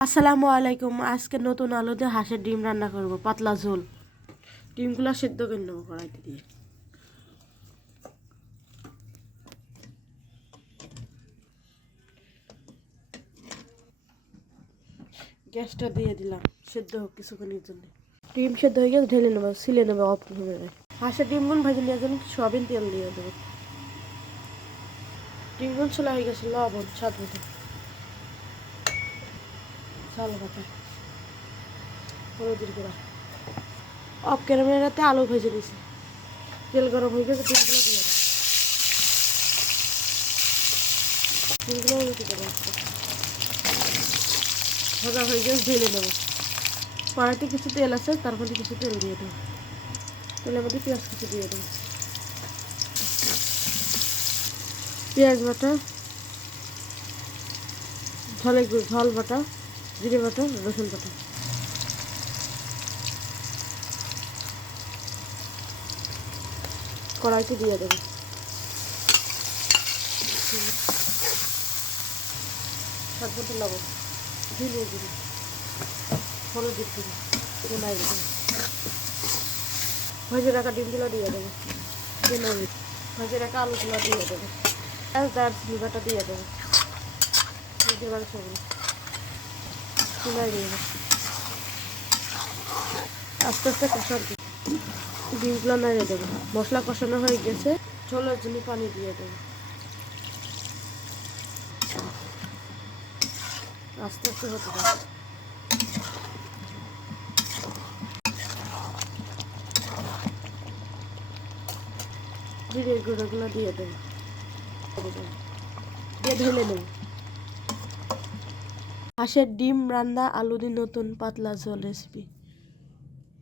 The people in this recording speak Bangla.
আসসালামু আলাইকুম। আজকে নতুন আলু দিয়ে হাঁসের ডিম রান্না করব, পাতলা ঝোল। ডিমগুলো সিদ্ধ করে নেবো কড়াইতে দিয়ে। গ্যাসটা দিয়ে দিলাম, সেদ্ধ হোক কিছুক্ষণের জন্য। ডিম সেদ্ধ হয়ে গেছে, ঢেলে নেবো, ছিলে নেবো অফ করে। হাঁসের ডিমগুলো ভেজে নেওয়ার জন্য সয়াবিন তেল দিয়ে দেবো। ডিমগুলো ছোলা হয়ে গেছে, লবণ স্বাদ মতো, চাল বাটা, হলুদের গুঁড়া। অফ ক্যামেরাতে আলু ভেজে দিয়েছি, তেল গরম হয়ে গেছে, ডিমগুলো দিয়ে দেবো। ডিমগুলো উঠে দেবো, ভাজা হয়ে গেছে, ঢেলে নেবো। কড়াইতে কিছু তেল আছে, তার মধ্যে কিছু তেল দিয়ে দেবো। তেলের মধ্যে পেঁয়াজ কিছু দিয়ে দেবো, পেঁয়াজ বাটা, ঝাল বাটা, জিরে বাটা, রসুন বাটা। কড়াইতে দিয়ে দেবো। স্বাদ মতো লবণ, ধনে গুঁড়ো, হলুদের গুঁড়ো, গোলাই দেবো। ভেজে রাখা ডিমগুলো দিয়ে দেবো, ভেজে রাখা আলুগুলো দিয়ে দেবো, দারচিনি বাটা দিয়ে দেবো, মুরগির মাংসগুলো চুলায় দিয়ে দেবো। আস্তে আস্তে কষার ডিমগুলো নাড়িয়ে দেবো। মশলা কষানো হয়ে গেছে, ঝোলের জন্য পানি দিয়ে দেবো। আস্তে আস্তে হতে দেবো। জিরের গুঁড়োগুলো দিয়ে দেবো, দিয়ে ঢেলে নেব। হাঁসের ডিম রান্না আলু দিয়ে নতুন পাতলা ঝোল রেসিপি।